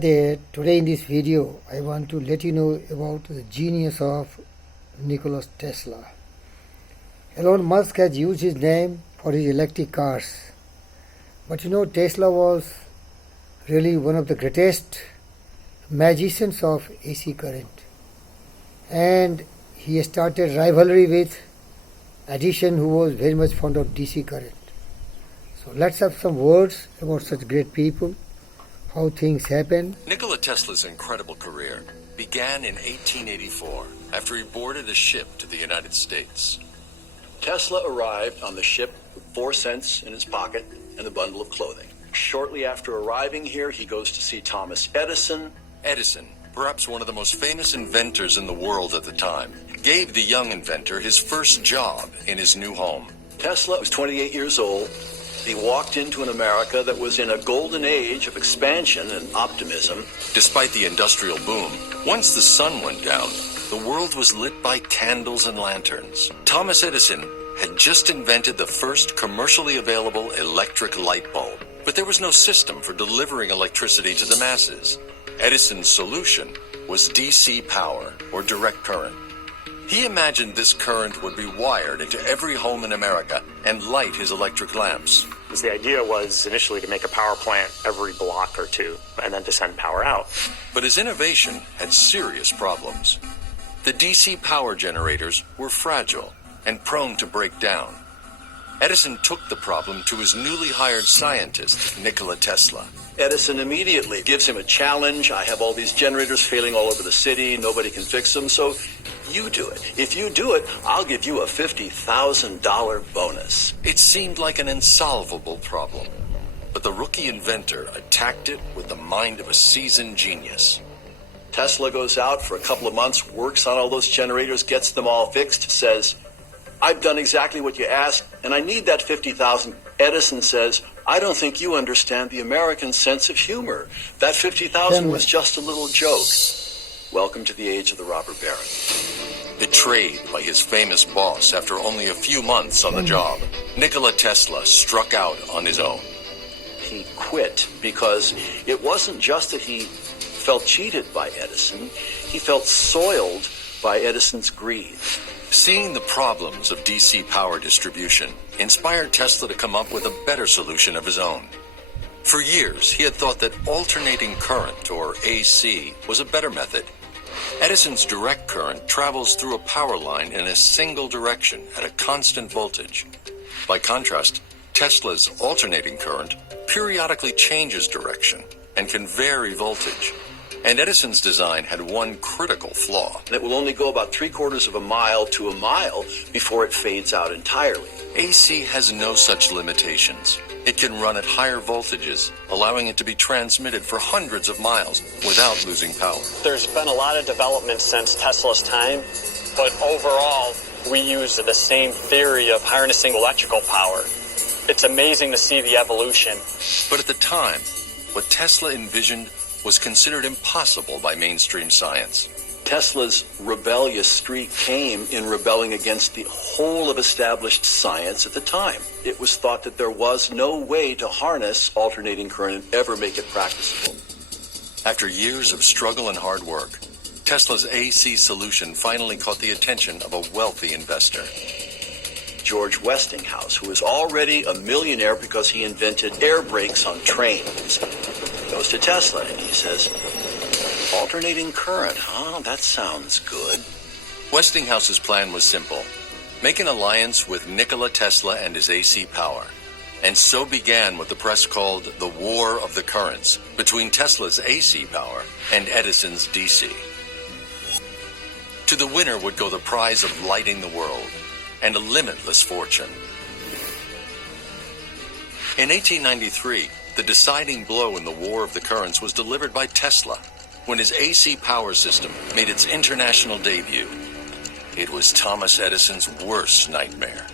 Today in this video, I want to let you know about the genius of Nikola Tesla. Elon Musk has used his name for his electric cars. But Tesla was really one of the greatest magicians of AC current. And he started rivalry with Edison, who was very much fond of DC current. So let's have some words about such great people. How things happen. Nikola Tesla's incredible career began in 1884 after he boarded a ship to the United States. Tesla arrived on the ship with 4 cents in his pocket and a bundle of clothing. Shortly after arriving here, he goes to see Thomas Edison. Edison, perhaps one of the most famous inventors in the world at the time, gave the young inventor his first job in his new home. Tesla was 28 years old. He walked into an America that was in a golden age of expansion and optimism. Despite the industrial boom, once the sun went down, the world was lit by candles and lanterns. Thomas Edison had just invented the first commercially available electric light bulb, but there was no system for delivering electricity to the masses. Edison's solution was DC power, or direct current. He imagined this current would be wired into every home in America and light his electric lamps. The idea was initially to make a power plant every block or two and then to send power out. But his innovation had serious problems. The DC power generators were fragile and prone to break down. Edison took the problem to his newly hired scientist, Nikola Tesla. Edison immediately gives him a challenge. I have all these generators failing all over the city. Nobody can fix them, so you do it. If you do it, I'll give you a $50,000 bonus. It seemed like an insolvable problem, but the rookie inventor attacked it with the mind of a seasoned genius. Tesla goes out for a couple of months, works on all those generators, gets them all fixed, says, I've done exactly what you asked, and I need that $50,000. Edison says, I don't think you understand the American sense of humor. That $50,000 was just a little joke. Welcome to the age of the robber baron. Betrayed by his famous boss after only a few months on the job, Nikola Tesla struck out on his own. He quit because it wasn't just that he felt cheated by Edison, he felt soiled by Edison's greed. Seeing the problems of DC power distribution inspired Tesla to come up with a better solution of his own. For years, he had thought that alternating current, or AC, was a better method. Edison's direct current travels through a power line in a single direction at a constant voltage. By contrast, Tesla's alternating current periodically changes direction and can vary voltage. And Edison's design had one critical flaw. It will only go about 3/4 of a mile to a mile before it fades out entirely. AC has no such limitations. It can run at higher voltages, allowing it to be transmitted for hundreds of miles without losing power. There's been a lot of development since Tesla's time, but overall, we use the same theory of harnessing electrical power. It's amazing to see the evolution. But at the time, what Tesla envisioned was considered impossible by mainstream science. Tesla's rebellious streak came in rebelling against the whole of established science at the time. It was thought that there was no way to harness alternating current and ever make it practicable. After years of struggle and hard work, Tesla's AC solution finally caught the attention of a wealthy investor. George Westinghouse, who was already a millionaire because he invented air brakes on trains, goes to Tesla and he says, alternating current, huh? That sounds good. Westinghouse's plan was simple. Make an alliance with Nikola Tesla and his AC power. And so began what the press called the War of the Currents between Tesla's AC power and Edison's DC. To the winner would go the prize of lighting the world and a limitless fortune. In 1893, the deciding blow in the War of the Currents was delivered by Tesla when his AC power system made its international debut. It was Thomas Edison's worst nightmare.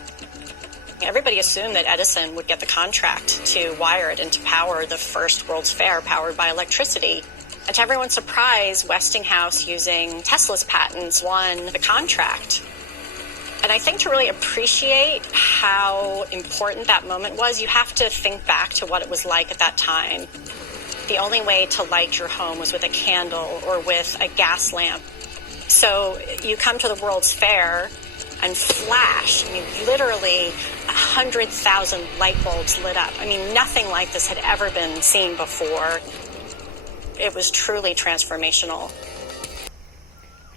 Everybody assumed that Edison would get the contract to wire it and to power the first World's Fair powered by electricity. And to everyone's surprise, Westinghouse, using Tesla's patents, won the contract. And I think to really appreciate how important that moment was, you have to think back to what it was like at that time. the only way to light your home was with a candle or with a gas lamp. So you come to the World's Fair and flash, I mean, literally 100,000 light bulbs lit up. I mean, nothing like this had ever been seen before. It was truly transformational.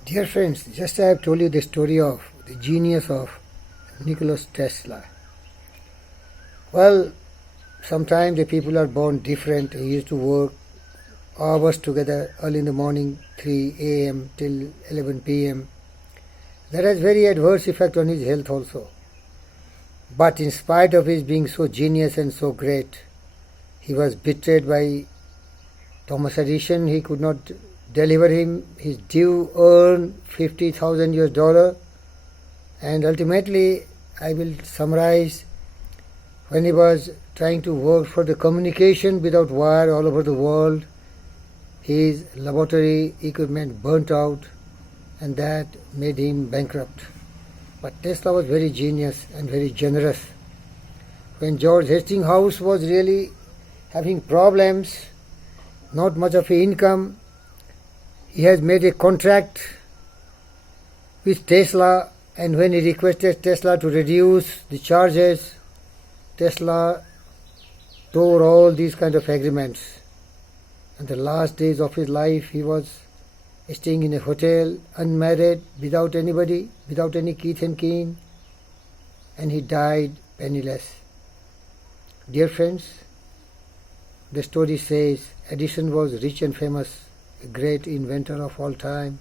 Dear friends, just I have told you the story of the genius of Nikola Tesla. Well, sometimes the people are born different. He used to work hours together early in the morning, 3 a.m. till 11 p.m. That has very adverse effect on his health also. But in spite of his being so genius and so great, he was betrayed by Thomas Edison. He could not deliver him his due earned $50,000 US. And ultimately, I will summarize, when he was trying to work for the communication without wire all over the world, his laboratory equipment burnt out, and that made him bankrupt. But Tesla was very genius and very generous. When George Westinghouse was really having problems, not much of an income, he has made a contract with Tesla, and when he requested Tesla to reduce the charges, Tesla tore all these kind of agreements. And the last days of his life, he was staying in a hotel, unmarried, without anybody, without any kith and kin, and he died penniless. Dear friends, the story says Edison was rich and famous, a great inventor of all time,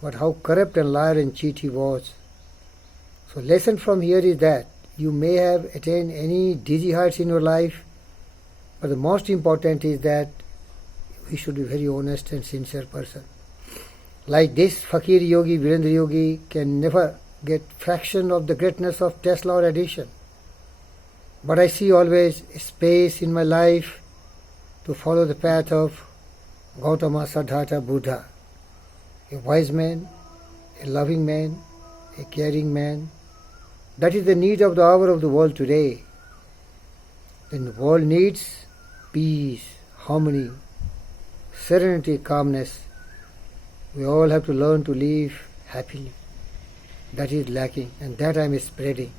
but how corrupt and liar and cheat he was. So lesson from here is that you may have attained any dizzy heights in your life, but the most important is that we should be very honest and sincere person. Like this Fakir Yogi, Virendra Yogi can never get fraction of the greatness of Tesla or Edison. But I see always a space in my life to follow the path of Gautama Siddhartha Buddha, a wise man, a loving man, a caring man. That is the need of the hour of the world today. When the world needs peace, harmony, serenity, calmness, we all have to learn to live happily. That is lacking, and that I am spreading.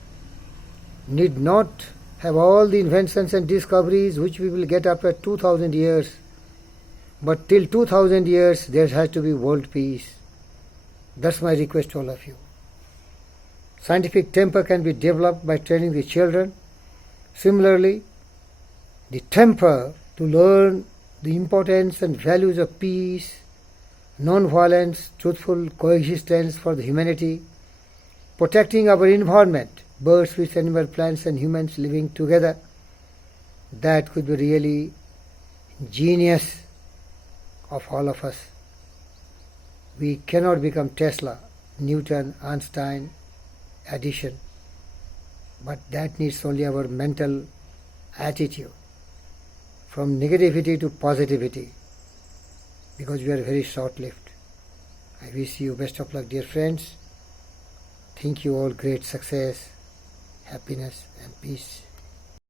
Need not have all the inventions and discoveries which we will get after 2000 years. But till 2000 years, there has to be world peace. That's my request to all of you. Scientific temper can be developed by training the children. Similarly, the temper to learn the importance and values of peace, non-violence, truthful coexistence for the humanity, protecting our environment, birds, fish, animals, plants and humans living together, that could be really genius of all of us. We cannot become Tesla, Newton, Einstein, Edison, but that needs only our mental attitude, from negativity to positivity, because we are very short-lived. I wish you best of luck, dear friends. Thank you all great success, happiness and peace.